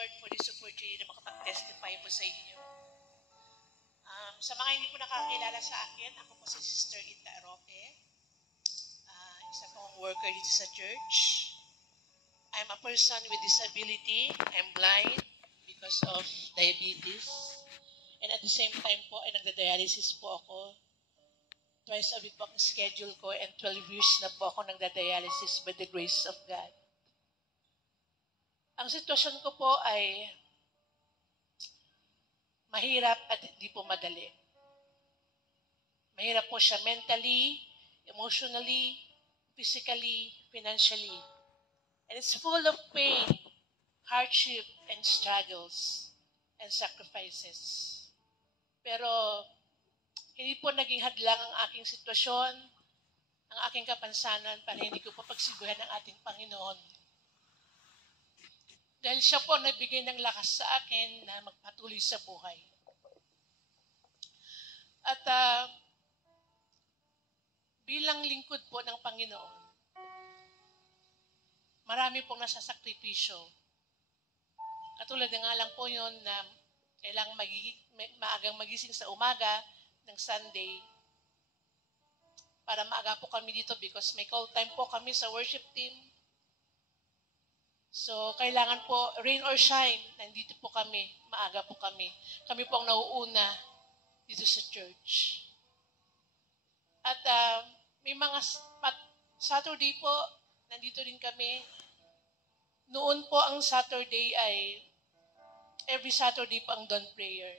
Lord for this opportunity na makapag-testify po sa inyo. Sa mga hindi po nakakilala sa akin, ako po si Sister Ita Roque. Isa pong worker dito sa church. I'm a person with disability. I'm blind because of diabetes. And at the same time po, ay nagda-dialysis po ako. Twice a week po ang schedule ko and 12 years na po ako nagda-dialysis by the grace of God. Ang sitwasyon ko po ay mahirap at hindi po madali. Mahirap po siya mentally, emotionally, physically, financially. And it's full of pain, hardship, and struggles, and sacrifices. Pero hindi po naging hadlang ang aking sitwasyon, ang aking kapansanan para hindi ko po pagsiguhan ng ating Panginoon. Dahil siya po nagbigay ng lakas sa akin na magpatuloy sa buhay. At bilang lingkod po ng Panginoon, marami pong nasasakripisyo. Katulad na nga lang po yun na kailangang maagang magising sa umaga ng Sunday para maaga po kami dito because may call time po kami sa worship team. So, kailangan po, rain or shine, nandito po kami, maaga po kami. Kami po ang nauuna dito sa church. At may mga Saturday po, nandito rin kami. Noon po ang Saturday ay, every Saturday po ang dawn prayer.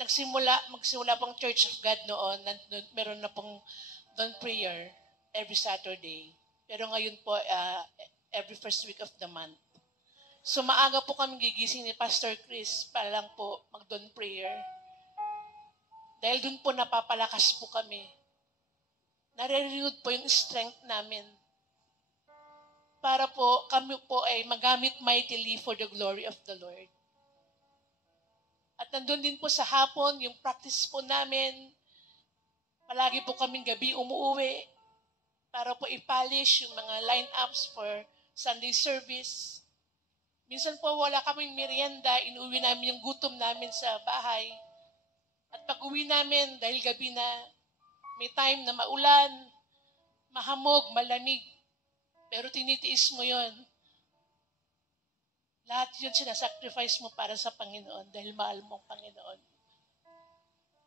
Magsimula pong Church of God noon, meron na pong dawn prayer every Saturday. Pero ngayon po, every first week of the month. So maaga po kami gigising ni Pastor Chris para lang po mag-dawn prayer. Dahil dun po napapalakas po kami. Nare-renewed po yung strength namin. Para po kami po ay magamit mightily for the glory of the Lord. At nandun din po sa hapon, yung practice po namin, palagi po kaming gabi umuwi para po i-polish yung mga line-ups for Sunday service. Minsan po wala kaming merienda, inuwi namin yung gutom namin sa bahay. At pag uwi namin, dahil gabi na, may time na maulan, mahamog, malamig. Pero tinitiis mo yon. Lahat yun sinasacrifice mo para sa Panginoon dahil mahal mo ang Panginoon.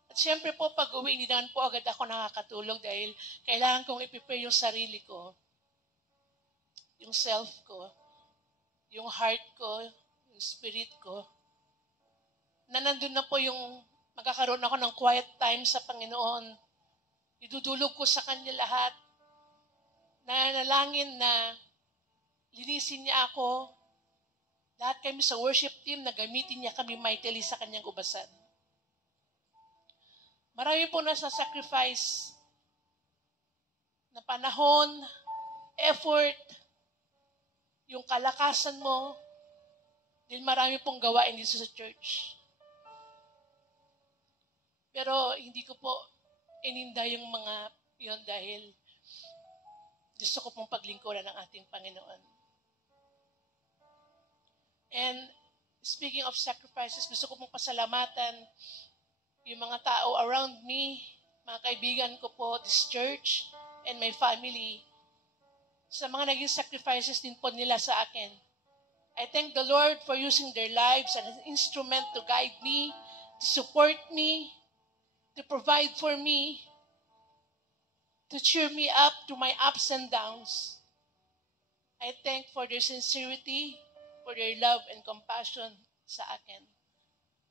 At siyempre po, pag uwi, hindi naman po agad ako nakakatulog dahil kailangan kong i-prepare yung sarili ko. Yung self ko, yung heart ko, yung spirit ko, na nandun na po yung magkakaroon ako ng quiet time sa Panginoon. Idudulog ko sa Kanya lahat. Nanalangin na linisin niya ako. Lahat kami sa worship team na gamitin niya kami mightily sa Kanyang ubasan. Marami po nasa-sacrifice na panahon, effort, yung kalakasan mo, dahil marami pong gawain dito sa church. Pero hindi ko po ininda yung mga yun dahil gusto ko pong paglingkuran ng ating Panginoon. And speaking of sacrifices, gusto ko pong pasalamatan yung mga tao around me, mga kaibigan ko po, this church, and my family, sa mga naging sacrifices din po nila sa akin. I thank the Lord for using their lives as an instrument to guide me, to support me, to provide for me, to cheer me up to my ups and downs. I thank for their sincerity, for their love and compassion sa akin.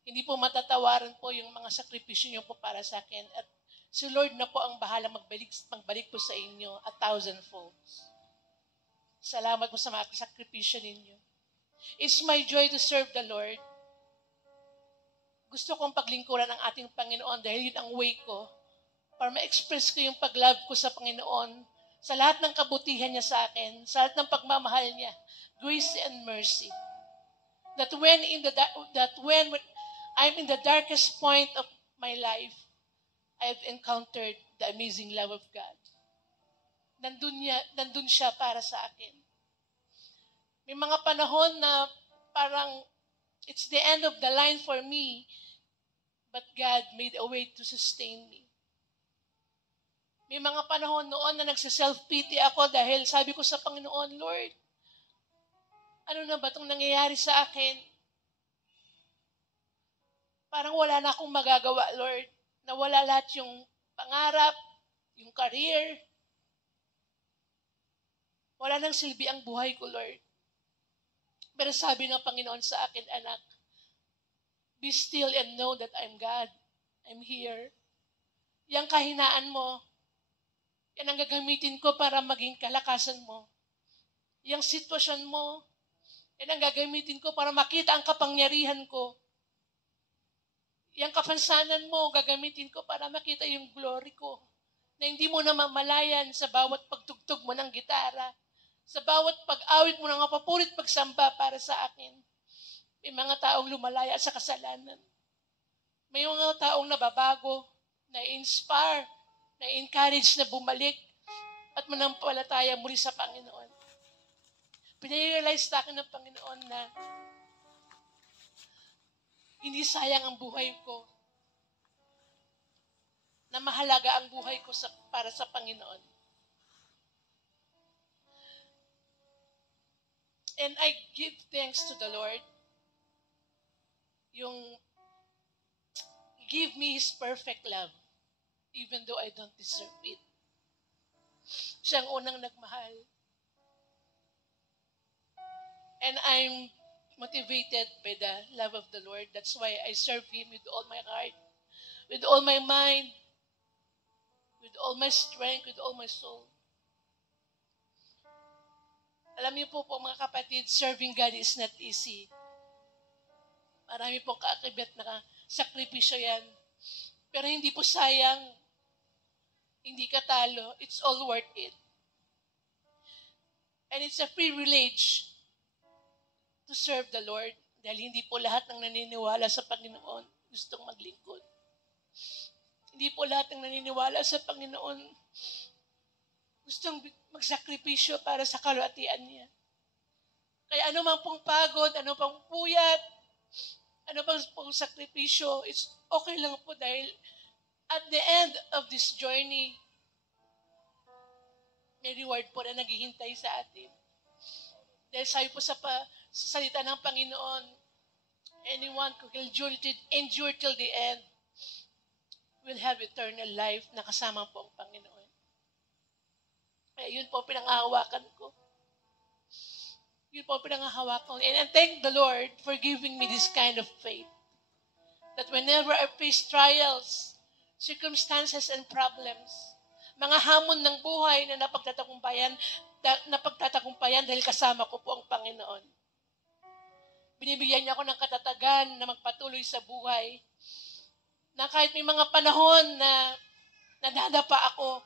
Hindi po matatawaran po yung mga sakripisyo niyo po para sa akin. At si Lord na po ang bahala magbalik po sa inyo 1,000-fold. Salamat po sa mga sakripisyo ninyo. It's my joy to serve the Lord. Gusto kong paglingkuran ang ating Panginoon dahil yun ang way ko para ma-express ko yung pag-love ko sa Panginoon sa lahat ng kabutihan niya sa akin, sa lahat ng pagmamahal niya, grace and mercy. That when I'm in the darkest point of my life, I've encountered the amazing love of God. Nandun siya para sa akin. May mga panahon na parang it's the end of the line for me, but God made a way to sustain me. May mga panahon noon na nagsiself-pity ako dahil sabi ko sa Panginoon, Lord, ano na ba itong nangyayari sa akin? Parang wala na akong magagawa, Lord. Nawala lahat yung pangarap, yung career. Wala nang silbi ang buhay ko, Lord. Pero sabi ng Panginoon sa akin, anak, be still and know that I'm God. I'm here. Yang kahinaan mo, yan ang gagamitin ko para maging kalakasan mo. Yang sitwasyon mo, yan ang gagamitin ko para makita ang kapangyarihan ko. Yang kapansanan mo, gagamitin ko para makita yung glory ko. Na hindi mo na mamalayan sa bawat pagtugtog mo ng gitara, sa bawat pag-awit mo ng papurit pagsamba para sa akin. May mga taong lumalaya sa kasalanan. May mga taong nababago, na-inspire, na-encourage na bumalik at manampalataya muli sa Panginoon. Pinarealize sa akin ng Panginoon na hindi sayang ang buhay ko, na mahalaga ang buhay ko para sa Panginoon. And I give thanks to the Lord. Yung give me His perfect love, even though I don't deserve it. Siya ang unang nagmahal. And I'm motivated by the love of the Lord. That's why I serve Him with all my heart, with all my mind, with all my strength, with all my soul. Alam niyo po mga kapatid, serving God is not easy. Marami pong kaakibet na sakripisyo yan. Pero hindi po sayang, hindi ka talo. It's all worth it. And it's a privilege to serve the Lord. Dahil hindi po lahat ng naniniwala sa Panginoon gustong maglingkod. Hindi po lahat ng naniniwala sa Panginoon gustong magsakripisyo para sa kalwatian niya. Kaya ano man pong pagod, ano pang puyat, ano pong sakripisyo, it's okay lang po dahil at the end of this journey, may reward po na naghihintay sa atin. Dahil sabi po sa salita ng Panginoon, anyone who will endure till the end will have eternal life na kasama po ang Panginoon. Kaya yun po pinangahawakan ko. Yun po pinangahawakan ko. And I thank the Lord for giving me this kind of faith. That whenever I face trials, circumstances, and problems, mga hamon ng buhay na napagtatagumpayan dahil kasama ko po ang Panginoon. Binibigyan niya ako ng katatagan na magpatuloy sa buhay. Na kahit may mga panahon na nadadapa ako,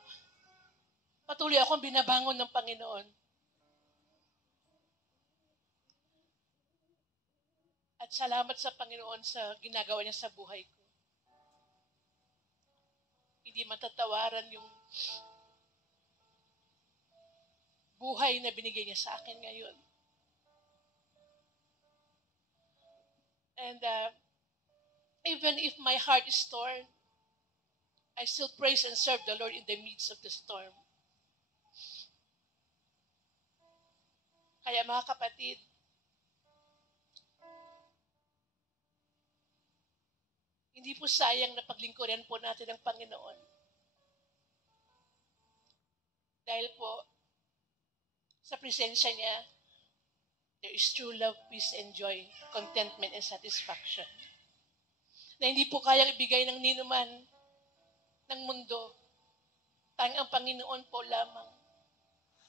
patuloy akong binabangon ng Panginoon. At salamat sa Panginoon sa ginagawa niya sa buhay ko. Hindi matatawaran yung buhay na binigay niya sa akin ngayon. And even if my heart is torn, I still praise and serve the Lord in the midst of the storm. Kaya mga kapatid, hindi po sayang na paglingkuran po natin ang Panginoon. Dahil po, sa presensya niya, there is true love, peace, and joy, contentment, and satisfaction. Na hindi po kayang ibigay ng ninuman ng mundo. Tanging ang Panginoon po lamang.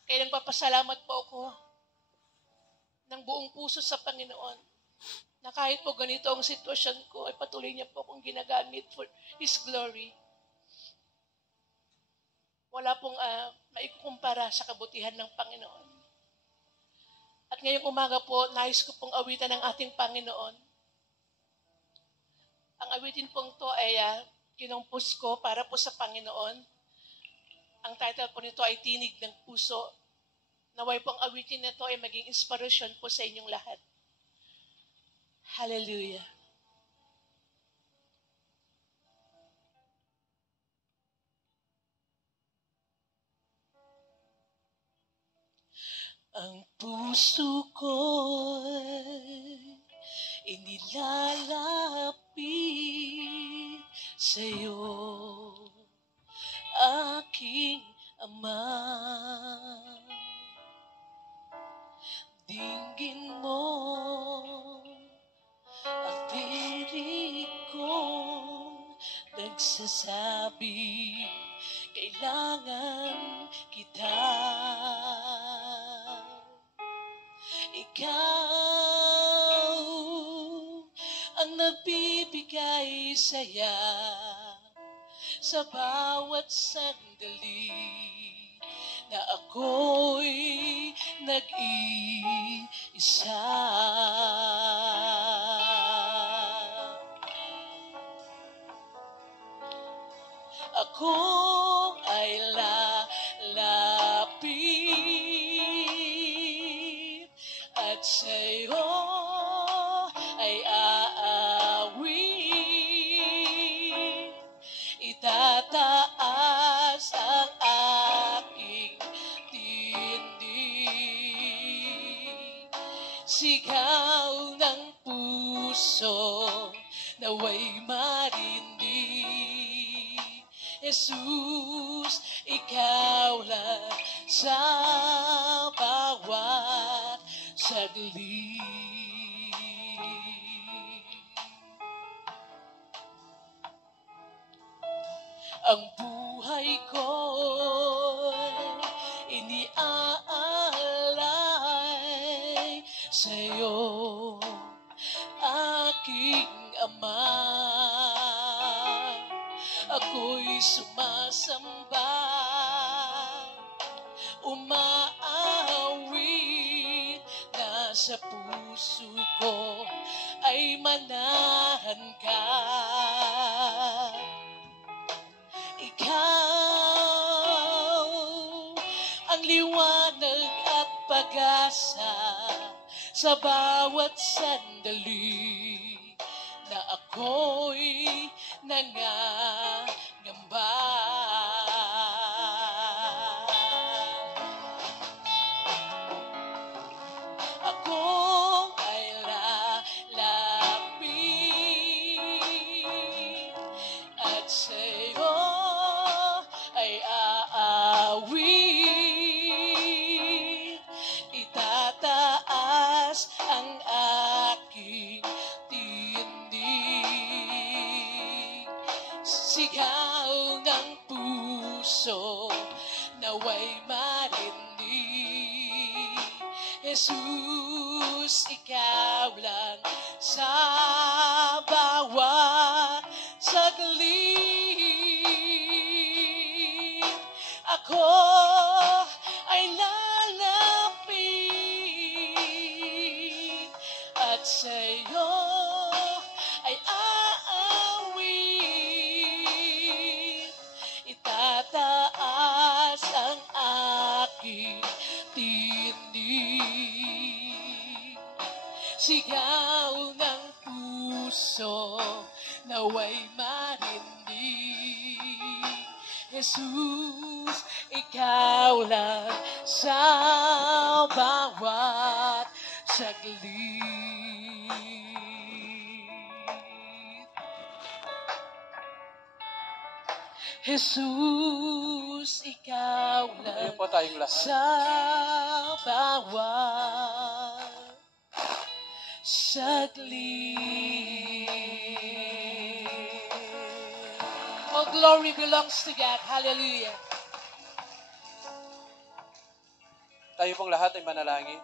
Kaya nagpapasalamat po ako ng buong puso sa Panginoon na kahit po ganito ang sitwasyon ko, ay patuloy niya po akong ginagamit for His glory. Wala pong maikukumpara sa kabutihan ng Panginoon. At ngayong umaga po, nais ko pong awitan ng ating Panginoon. Ang awitin pong to ay kinumpos ko para po sa Panginoon. Ang title po nito ay Tinig ng Puso. Naway pong awitin na to ay maging inspirasyon po sa inyong lahat. Hallelujah. Ang puso ko'y inilalapit sa'yo, aking Ama. Dinggin mo ang tinig kong nagsasabi, kailangan kita. Ikaw ang nagbibigay saya sa bawat sandali na ako'y nag-iisa. Ako ay lalapit at sa'yo ay aawit. Itataas ang aking tindig, sigaw ng puso naway marindi. Jesus, ikaw lang sa bawat saglit. Ang buhay ko'y iniaalay sa'yo, aking Ama. Ako'y sumasamba, umaawit, nasa puso ko ay manahan ka. Ikaw ang liwanag at pag-asa sa bawat sandali na ako'y nangangamba. Ako ay lalapit at sa'yo ay aawit. Itataas ang aking tindig, sigaw ng puso naway marinig. Jesus, ikaw lang sa bawat saglit. Ako ay lalapit at sa'yo ay aawit. Itataas ang aking tindig, sigaw ng puso naway marinig. Jesus, ikaw lang sa bawat saglit. Jesus, ikaw lang Ayun po tayong lahat. sa bawat saglit. All glory belongs to God. Hallelujah. Tayo pong lahat ay manalangin.